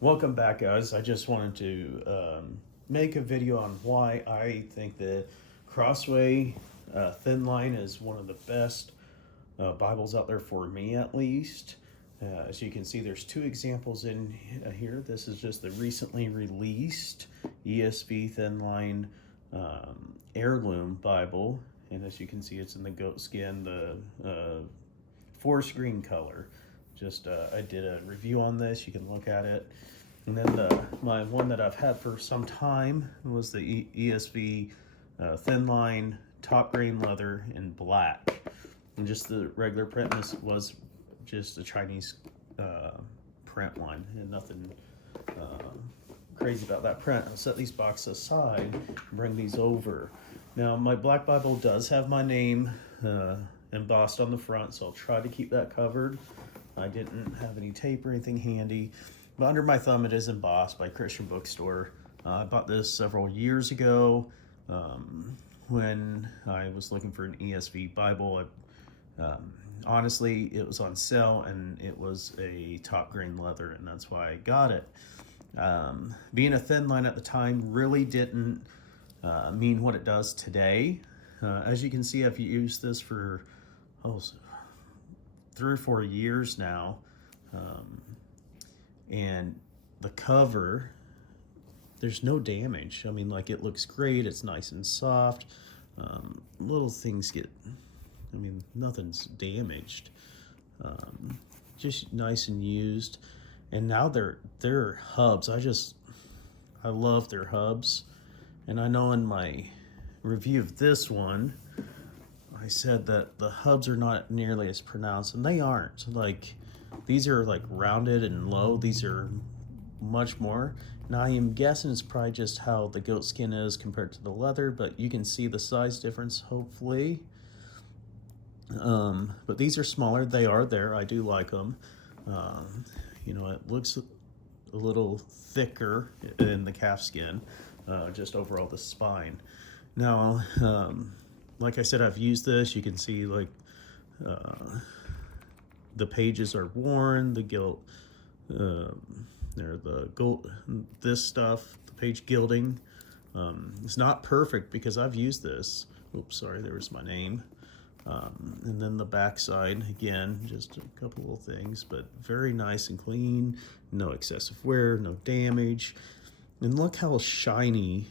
Welcome back, guys. I just wanted to make a video on why I think the Crossway Thinline is one of the best Bibles out there for me, at least. As you can see, there's two examples in here. This is just the recently released ESV Thinline Heirloom Bible. And as you can see, it's in the goat skin, the forest green color. I did a review on this. You can look at it. And then my one that I've had for some time was the ESV Thinline top grain leather in black. And just the regular print. This was just a Chinese print one, and nothing crazy about that print. I'll set these boxes aside and bring these over. Now, my black Bible does have my name embossed on the front, so I'll try to keep that covered. I didn't have any tape or anything handy, but under my thumb it is embossed by Christian Bookstore. I bought this several years ago when I was looking for an ESV Bible. Honestly, it was on sale and it was a top grain leather, and that's why I got it. Being a thin line at the time really didn't mean what it does today. As you can see, I've used this for 3 or 4 years now, and the cover, there's no damage. I mean, like, it looks great, it's nice and soft. Little things nothing's damaged. Just nice and used. And now they're hubs. I love their hubs. And I know in my review of this one, I said that the hubs are not nearly as pronounced, and they aren't. Like, these are like rounded and low. These are much more. Now, I am guessing it's probably just how the goat skin is compared to the leather, but you can see the size difference, hopefully. But these are smaller. They are there. I do like them. It looks a little thicker in the calf skin, just overall the spine. Now, like I said, I've used this. You can see, like, the pages are worn, the gilt, the gold, this stuff, the page gilding. It's not perfect because I've used this. Oops, sorry, there was my name. And then the back side, again, just a couple little things, but very nice and clean, no excessive wear, no damage. And look how shiny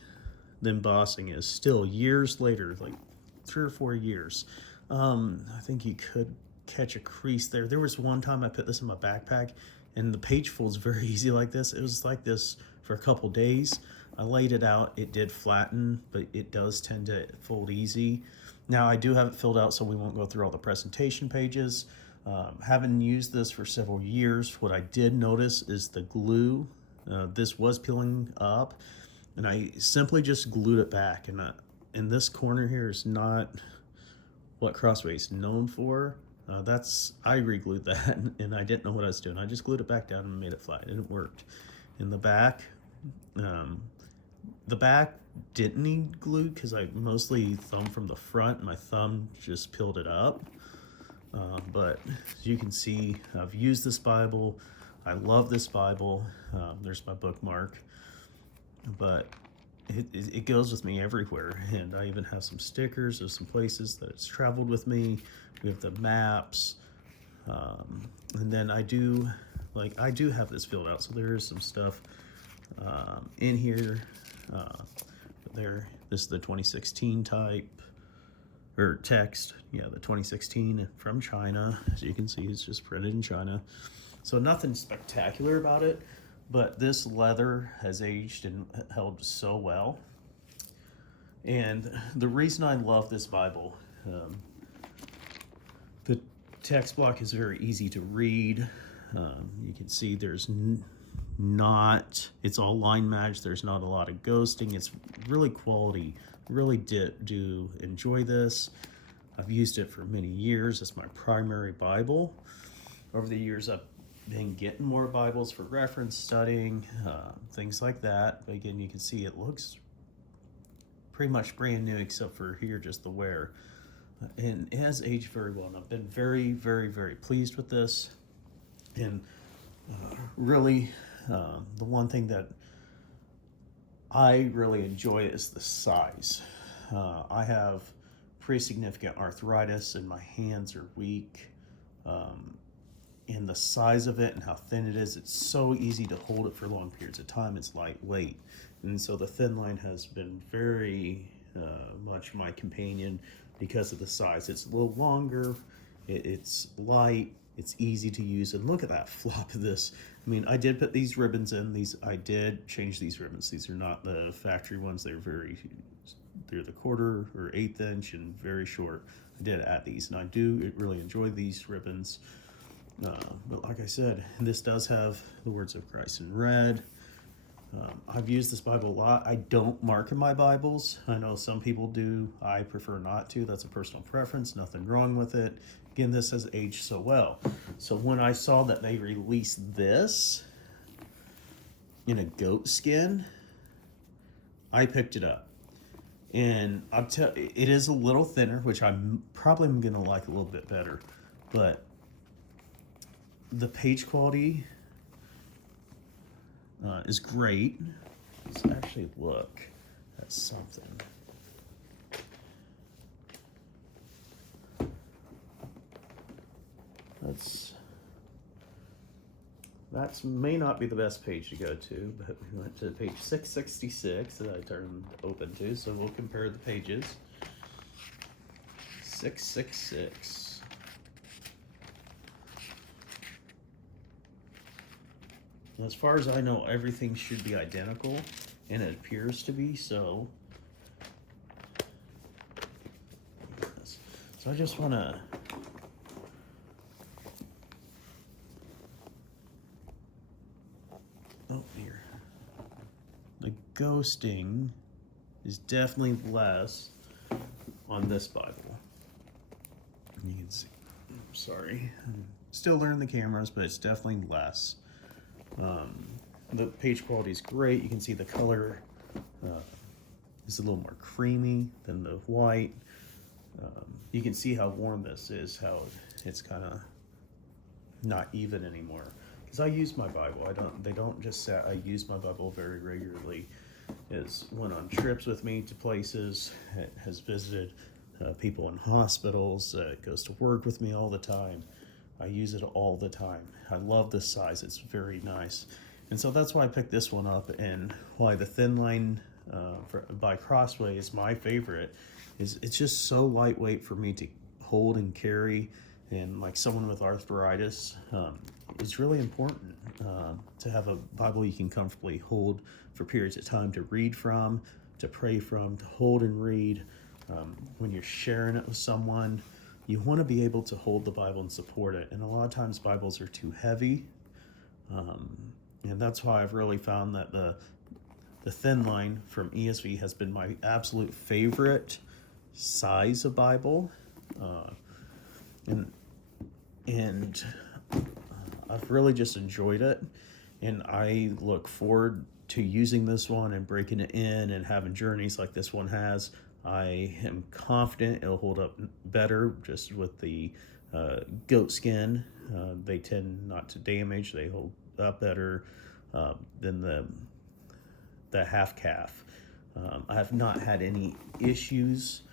the embossing is still years later, like 3 or 4 years. I think you could catch a crease there. There was one time I put this in my backpack and the page folds very easy like this. It was like this for a couple days. I laid it out, it did flatten, but it does tend to fold easy. Now, I do have it filled out, so we won't go through all the presentation pages. Having used this for several years, what I did notice is the glue. This was peeling up, and I simply just glued it back. And in this corner here is not what Crossway is known for. I re-glued that, and I didn't know what I was doing. I just glued it back down and made it flat, and it worked. In the back didn't need glue because I mostly thumbed from the front, and my thumb just peeled it up. But as you can see, I've used this Bible. I love this Bible. There's my bookmark. But it goes with me everywhere, and I even have some stickers of some places that it's traveled with me. We have the maps, and then I do have this filled out, so there is some stuff in here. This is the 2016 type or text. Yeah, the 2016 from China. As you can see, it's just printed in China, so nothing spectacular about it. But this leather has aged and held so well. And the reason I love this Bible, the text block is very easy to read. You can see there's it's all line matched. There's not a lot of ghosting. It's really quality. Really do enjoy this. I've used it for many years. It's my primary Bible. Over the years, I've been getting more Bibles for reference studying, things like that. But again, you can see it looks pretty much brand new, except for here, just the wear. And it has aged very well. And I've been very, very, very pleased with this. And really The one thing that I really enjoy is the size. I have pretty significant arthritis and my hands are weak. And the size of it and how thin it is, it's so easy to hold it for long periods of time. It's lightweight. And so the Thinline has been very much my companion because of the size. It's a little longer, it's light, it's easy to use. And look at that flop of this. I mean, I did put these ribbons in. I did change these ribbons. These are not the factory ones. They're the 1/4 or 1/8 inch and very short. I did add these, and I do really enjoy these ribbons. But like I said, this does have the words of Christ in red. I've used this Bible a lot. I don't mark in my Bibles. I know some people do. I prefer not to. That's a personal preference. Nothing wrong with it. Again, this has aged so well. So when I saw that they released this in a goat skin, I picked it up. And it is a little thinner, which I'm probably going to like a little bit better. But the page quality is great. Let's actually look at something. That may not be the best page to go to, but we went to page 666 that I turned open to, so we'll compare the pages. 666. As far as I know, everything should be identical, and it appears to be so. So I just want to here. The ghosting is definitely less on this Bible. You can see. I'm sorry. I'm still learning the cameras, but it's definitely less. The page quality is great. You can see the color is a little more creamy than the white. You can see how worn this is, how it's kind of not even anymore. Because I use my Bible. They don't just say I use my Bible very regularly. It's went on trips with me to places. It has visited people in hospitals. It goes to work with me all the time. I use it all the time. I love this size. It's very nice. And so that's why I picked this one up, and why the Thinline by Crossway is my favorite. It's just so lightweight for me to hold and carry, and like someone with arthritis, it's really important to have a Bible you can comfortably hold for periods of time, to read from, to pray from, to hold and read. When you're sharing it with someone, you want to be able to hold the Bible and support it. And a lot of times Bibles are too heavy. And that's why I've really found that the Thinline from ESV has been my absolute favorite size of Bible. And I've really just enjoyed it. And I look forward to using this one and breaking it in and having journeys like this one has. I am confident it'll hold up better just with the goat skin. They tend not to damage. They hold up better than the half calf. I have not had any issues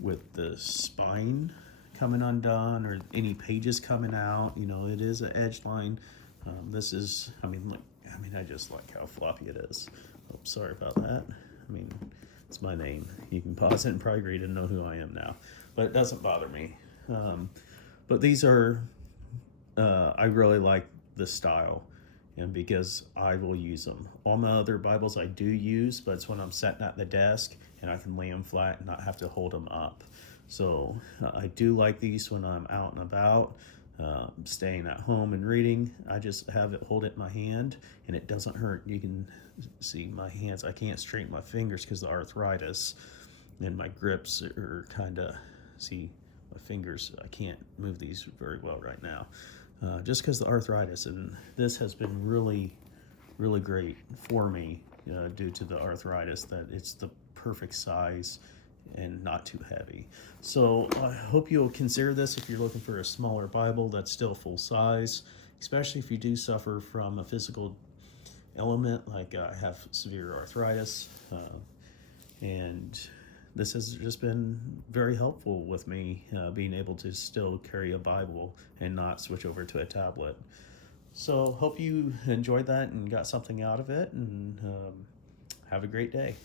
with the spine coming undone or any pages coming out. You know, it is an edge line. This is, I just like how floppy it is. Oh, sorry about that. It's my name. You can pause it and probably read and know who I am now, but it doesn't bother me. But these are, I really like the style, and because I will use them. All my other Bibles I do use, but it's when I'm sitting at the desk and I can lay them flat and not have to hold them up. So I do like these when I'm out and about, staying at home and reading. I just have it, hold it in my hand, and it doesn't hurt. You can see my hands. I can't straighten my fingers because of the arthritis, and my grips are kind of, see my fingers, I can't move these very well right now, just because of the arthritis. And this has been really, really great for me due to the arthritis, that it's the perfect size and not too heavy. So I hope you'll consider this if you're looking for a smaller Bible that's still full size, especially if you do suffer from a physical element, like I have severe arthritis, and this has just been very helpful with me, being able to still carry a Bible and not switch over to a tablet. So hope you enjoyed that and got something out of it, and have a great day.